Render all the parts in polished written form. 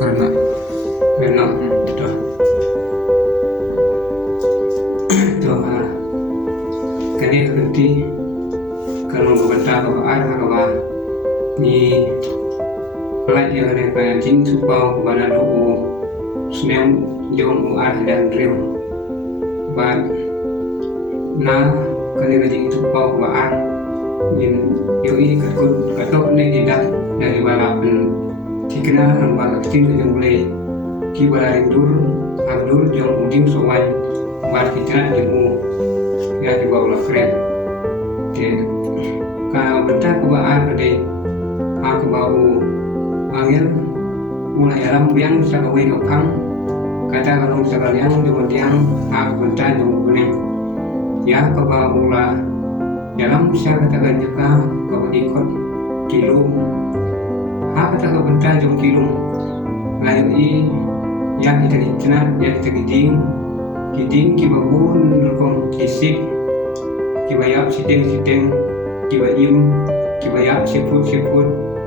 karena itu kani nanti kalau berbentang ke arah ke ni pelajar yang kaya jin supau kepada doa senem jom arah dan rem ban na kani jin supau kepada yin yoi katok ni tidak dari balapan tikna ang balak tin yang boleh kibala rindur abdur jom uding sowan bar kita jemu ya di bawah keren ke ka bentar kebaan ade aku bau angin mulai alam yang sagawai gapang kata kalau sagalian di mutiang aku bentar jemu kuning ya ke bau lah dalam usaha katakan juga kau ikut kilum kata kau bentar jemu kilum lain ini yang kita dikenal yang kita kiding kibabun rukong kisik kibayap siteng kibayim kibayap siput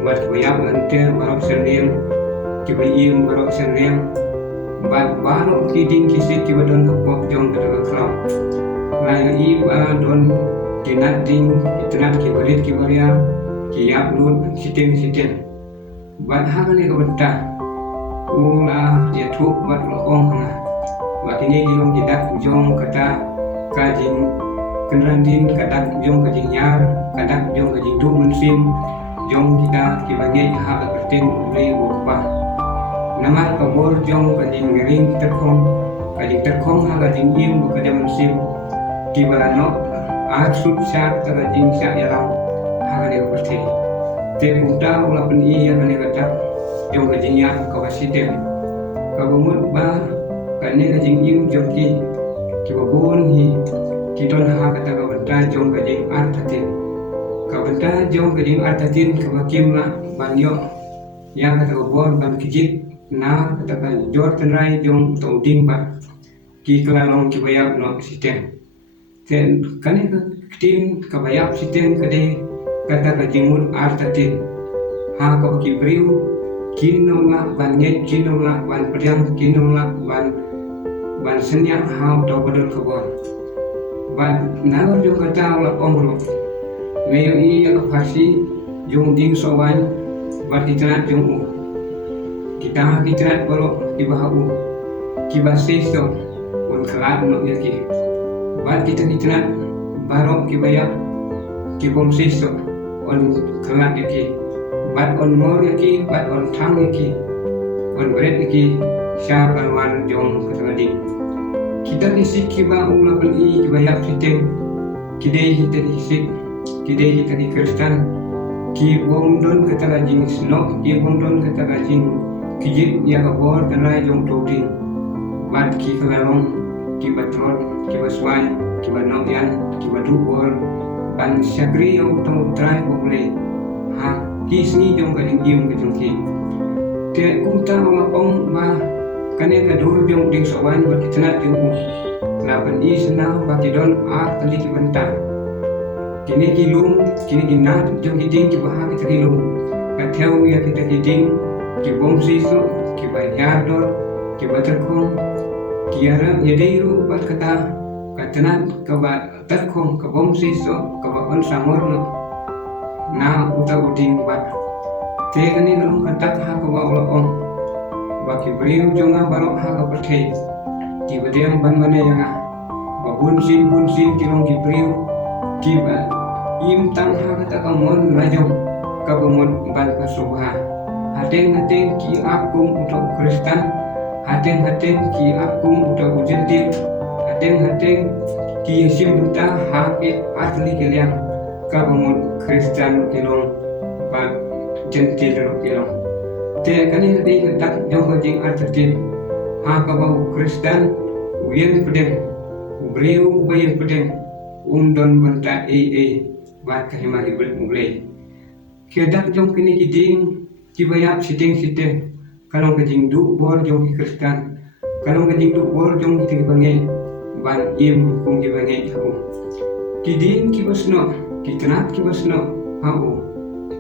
buat kibayap lantir barok sendiri kibayim barok sendiri buat barok kiding kisik kibadon kepok jong kedekat layu i don dinading itnat kibarit kibaria kiyap lut siteng buat hal ni kebentar mula dia tuh buat loong na buat ini jom kita jom kata kajing kenrandin kata jom kajing nyar kata jom kajing du musim jom kita kibagi hak bertin beli upah nama kabur jom kajing ngering terkong hak kajing im bekerja musim kibalano arsut syak kajing syak yalam hak dia bertin tepungta ulah peni yang kata jom kajing nyar kawasitem kabumut ba kani kajing im jomki kibabun hi kidon ha kata kabenta jom kajing artatin kabenta jom kajing artatin kabakim na banyo yang kata kabon ban kijit na kata ka jor tenrai jom tauding ba ki kelalong kibayap no sistem ten kani tin kabayap sistem kade kata kajingmut artatin ha kabakibriu kinonga ban nget kinonga ban priang kinonga ban senyak hau tau badon kebon ban nalor jong kata ulah pongro meyo i yang farsi jong ding sowan ban ditrat jong u kita ditrat bolo ibahau kibasesto un kelat no yaki ban kita ditrat barok kibaya kibom sesto on kelat yaki bat on mor yaki bat on tang yaki on bread yaki siapa wan jong ketading kita disik kiba ulah beli kibayap sitem kidai kita disik kidai kita di Kristen ki bongdon kata gajing snok ki bongdon kata gajing kijit ya kabor tanai jong toding bat ki kalalong ki batrot ki baswai ki banokyan ki badubor ban syagri yang tong trai boleh ha kisni jong galing im kejong ki te kumta ngapong ma kani kadur jong ding sowan berkitenat jong laban i senang bakidon tali kibenta kini kilum kini ginat jong kiding kibahag kita kilum katheu ya kita kiding kibom sisu kibayador kibaterkong kiara yadeiru bat kata katenat kaba terkong kabom sisu kaba on samorno na uta uding bat te kani ngalung katak ha kaba ulong baki beriu jonga barok ha perthei ki badem ban mane yanga babun sin kilong ki beriu ki ba im tang ha kata kamon rajong kabumut ban kasubha hateng ki akum untuk Kristen hateng ki akum untuk ujentil hateng ki sim buta ha ke asli kalian kabumut Kristen kilong ba jentil kilong te kani tadi tak jong kajing artatin ha kabau Kristen uyen pedem ubreu ubayen pedem don benta ba kahima ibet mulai kedak jong kini kiding kibayap siting kalong kajing du bor jong Kristen kalong kajing du bor jong kita bangai ban im kung kibangai hau kiding kibasno kitanat kibasno hau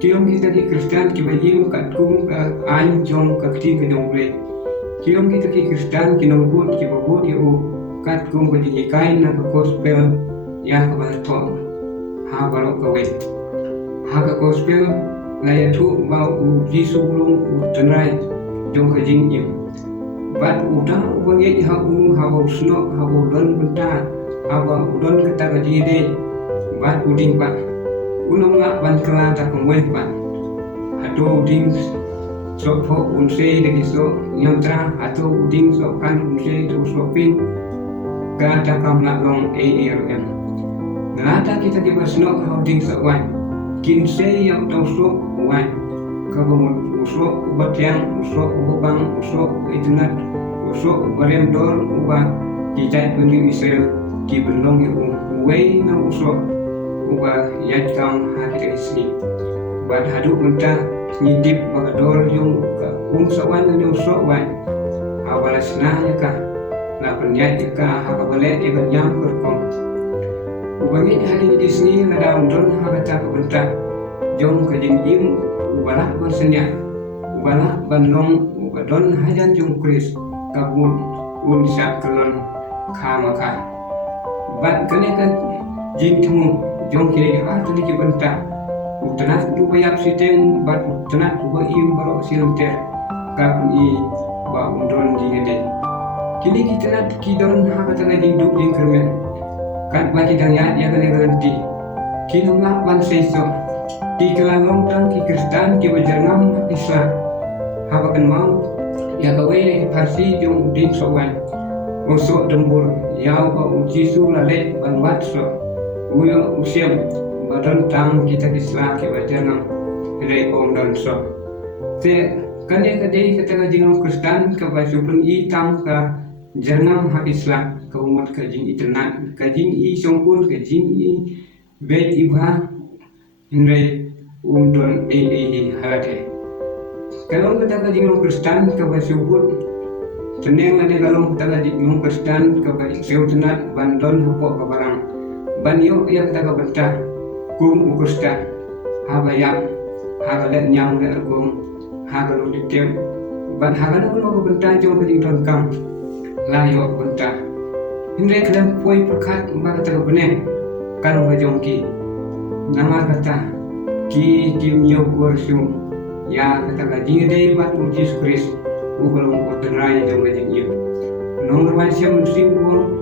Kiom kita ki Kristen ki bayim kat kum ka an jong ka kti ka jong ble. Kiom kita ki Kristen ki nongkut ki babut yu kat kum ka ji kain na ka gospel ya ka ba to ha ba ro ka we. Ha ka gospel la ya tu ba u Jisu ulung u tenrai jong ka jing im. Bat udah ubangi ha ba usno ha ba don benta ha ba udon kata ka ji de bat uding ba. Unong nga ban kala ta kongwen ban ato uding so po unse de so nyantra ato uding so kan unse to so pin ka ta kam la long ARM ngata kita ke basno uding so wan kin se yang to so wan ka bomon uso ubatyang uso ubang uso internet uso barem dor uba kita benih Israel ki belong yu way na uso uba yat kam hakita isni bad hadu unta nyidip bagador yung ka sawan na yung sawan awalas na ka na penyat ka hakabale iban yang berkom ubangi hari di sini lada undon hakata kabenta jong kajing im ubala bersenya ubala banlong ubadon hajan jong kris kabun unsyak kelon kamaka bad kenekan jing temu jong kiri tadi ki benta utanat du bayap siteng bat utanat du im baro silter kapun i ba undon jingede kini kita nat kidon hakata ngajing du jing kermen kat bagi dang ya kene garanti kini ngak ban seiso ki kelalong tang ki Kristen ki bajarngam Islam habakan mau ya kawe le farsi jong ding sowan usuk dembur yau ba Jisu lale ban wat so uyo usiam badan tang kita Islam ke bajanam rei om dan so te kande kade kata jing Kristen ke basupun i tam ka janam ha Islam ke umat ka jing internet ka jing i songkun ka jing i bet ibha rei don hade kalau kata jing Kristen ke basupun teneng ade kalau kata jing Kristen ke basupun bandon hapok ke barang banyo ya kata kabenta kum ukusta habayam hagalet nyang le gum hagalu ditem ban hagalu no kabenta jong kajing don kam layo kabenta indre kadam poi perkat ba kata kabene kalau kajong ki nama kata ki timyo gorsu ya kata kajing dei bat Yesus Kristus ubalong utenrai jong kajing yu nomor wan siam muslim wong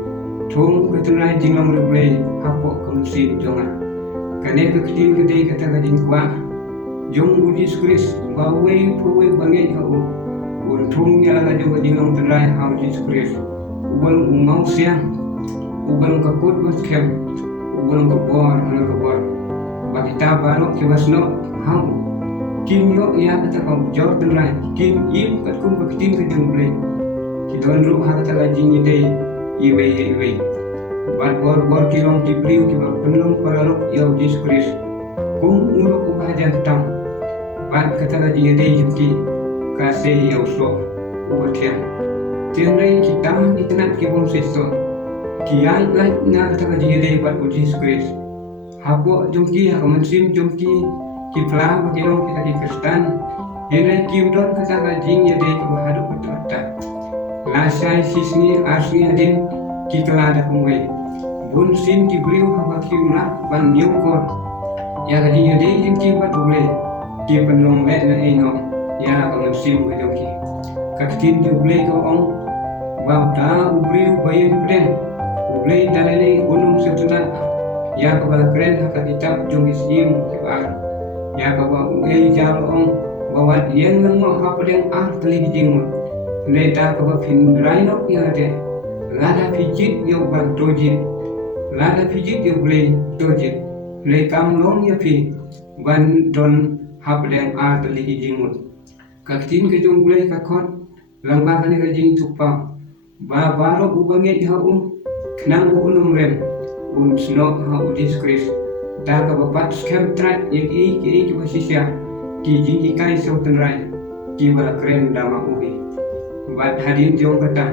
thong ketenai jinglam rublei hapok kemusim jonga kane keketin kedai kata kajing kwa jong Yesus Kristus bawe puwe bangai hau untung ya la jong jinglam tenrai hau Yesus Kristus ubal umau siang ubal kaput maskem ubal kapor bagita barok kibasno hau kim yo ya kata kau jor tenrai kim im katkum keketin kajing rublei kidon ru ha kata kajing idei iwe bat bor kilong tipriu ki penlong paralok ya Yesus Kristus kum ulo ko bahajan tam bat kata lagi ide yimki kasih ya uso ubatia tenrai kita itnat ki bon seso ki ai lai na kata lagi ide bat Yesus Kristus hapo jongki ha mansim jongki ki pla bagilong kita ki Kristen tenrai ki udon kata lagi ide ki bahadu betata lasai sisni asli adin ki kelada kumwe bun sim ki briu haba ki na ban yukor ya gaji de yin ki ba dule ki penlong le na eno ya ka sim ko joki ka tin ju ble ko ong ba ta briu bayin pren ble dalele gunung setuna ya ka ba kren ka kitab jong sim ki ba ya ka ba ngai jal ong bawa yen nang mo ha pedeng teli jing neta ka ba fin rainok ya de lada pijit yo ban tojit lada pijit yo ble tojit le kam long ya pi ban don habdeng teli jingmut kaktin ke jong ble ka khot lamba kane ka jing tupa ba baro ubange ha knang unum rem un sno ha Yesus Kristus da ka bapat skem trat ye ki basisya ki jing ikai so tenrai ki bala kren dama uhi bat hadin jong kata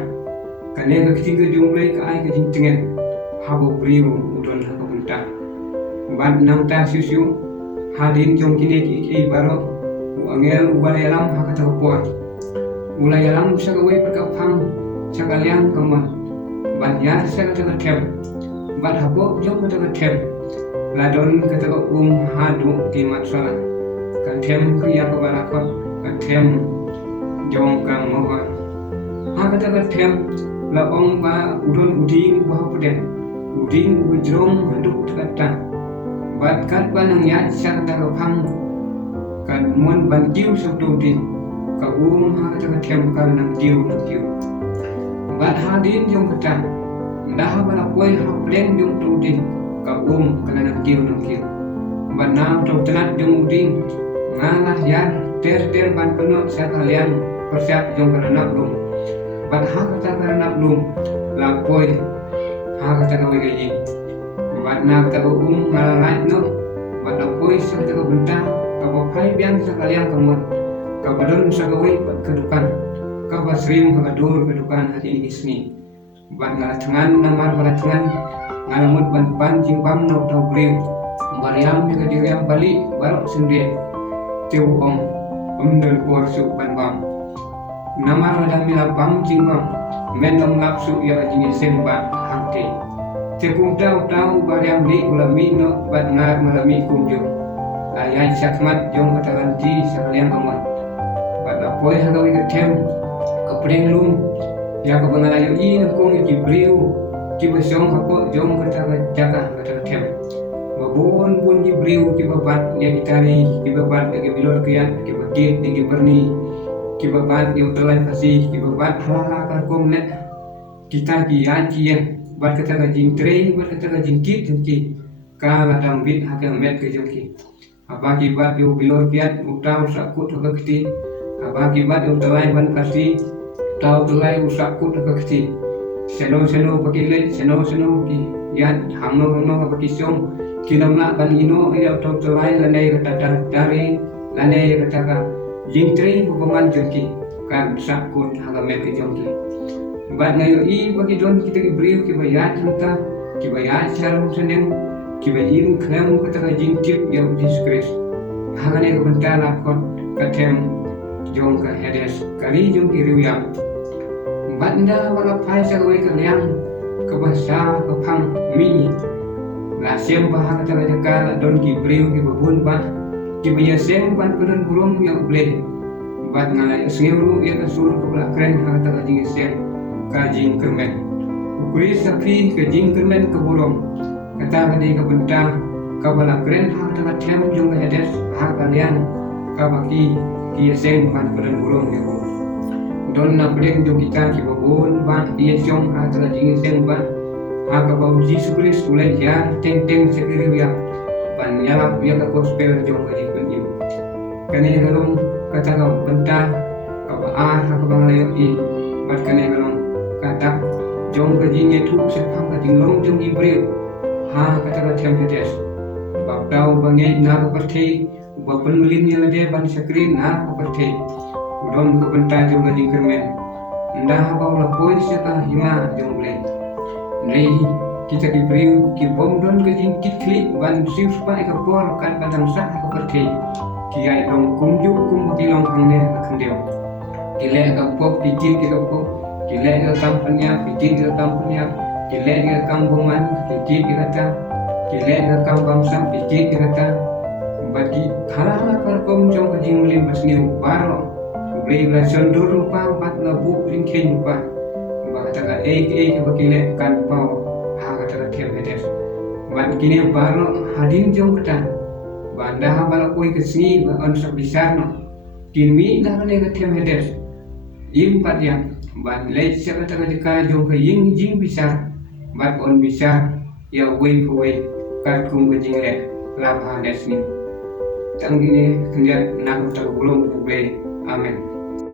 kane ka kiting jong ble ka ai ka jing tingen habo priu udon ha ka bunta ban nang ta sisu hadin jong kini ki baro angel ulai alam hakata puat ulai alam saka wei perkapang saka liang kaman ban ya saka taka tem ban hapo jong taka tem ladon kata hadu ki matsala kan tem kriya ko barakot kan tem jong kang mawa hakata tem la ong ba udon uding ba puden uding ujrong haduk taka bat kat banang ya saka taka pang kan mon ban kiu sabtu din ka hakata tem kan nang kiu bat hadin jong kata dah bala koi hapleng jong tu din ka kana nang kiu ban nam to telat jong uding ngalah yan ter ban penuh sa kalian persiap jong kana nak lum ban hakata kana nak lum la koi hakata ka wei gaji ban nam ta ngalah no ban la koi sa ka bentang ka pai biang sa kalian kamon ka badon sa kawai kedukan ka basrim ka dur kedukan hati isni ban ngala tangan namar pada tangan ngalamut ban jimbam no tau briu Mariam juga diriam balik balok sendiri tiu omdel porsu ban bam namar ada mila bam jimbam menom lapsu ya jini semba hangte tekung tau bariam li ulami no ban ngar malami kumju layan syakmat jong katalanti sekalian amat pada poi hagawi ketem kepring lum ya ko bangalayo i kong ki briu ki basong hapo jong kata jaga kata tem babon bun ki briu ki babat ya ditari ki babat ke bilor kian ki bakit ki berni ki babat ki utelai kasih ki babat hala ka kom net kita ki aji ya bat kata jing trei bat kata jing kit ki kala dam bit hakam met ke joki abaki bat yo bilor kiat utau sakut hakati abaki bat yo telai ban kasih tau telai usakut hakati seno pakile seno ki yan hamno baki syom kinamna ban ino ya tau telai lanai kata dari lanai kata jingtri bukaman joki kan sakut hakam met ke joki bat ngayo i bagi don kita ki briu ki bayat hanta ki bayat sarum seneng ki bayin klam kata jingtip ya diskres hagane ko bantala kot katem jong ka hedes kali jong ki riu yang banda wala pai sa wei ka liang ka basa ka phang mi la sem ba ha ta ka don ki briu ki babun ba ki biya sem ban pun burung ya ble bat ngala seuru ya ka sur ka bla kren ha ta jing sem ka jing kermen ukuri sapi ka jing kermen ka burung kata ka di ka benta ka bala kren ha ta tem jong ka hedes ha ka liang ka baki ki sem ban pun burung ya don na breng jo kita ki babon ba dia jong ha ta jing sem ba ha ka bau Yesus Kristus ulai ya teng sekiri ya ban yalap ya ka gospel jong ka jing penyim kane galong kata ka benta ka ba ha ka bangalayo i bat kane galong kata jong ka jing tu sepang ka jing long jong ibreu ha kata ka tem hedes bab dau bangai na ka perthei ba penmelin ya lade ban sekri na ka perthei udon ko benta jong ka jing kermen ndah ba la poi se ka hima jong ble nei kita diberi ki bom don ke jing kit ban siu spa ka por kan badang sa ka perthei ki ai long kumju kum ki long hangne ka khandeu ki le ka pop ki jing ki ka pop ki le ka kampanya ki jing ka kampanya ki le ka kambuman ki jing ki kata ki le ka kambam sam ki jing ki kata bagi khala ka kom jong ka jing lim basniu baro beli version dulu pa bat na bu ring ken pa ba kata ka ka bakile kan pau ha kata ka tem hedes ban kini baro hadin jong kata banda ha bala koi ke sini ba on sa bisar no kimi na ne ka tem hedes im pat ya ban le sa kata ka jong ka jing bisar bat on bisar ya wei kat kum ke jing le la ha des ni tang ini kendiat nak ta belum be amen.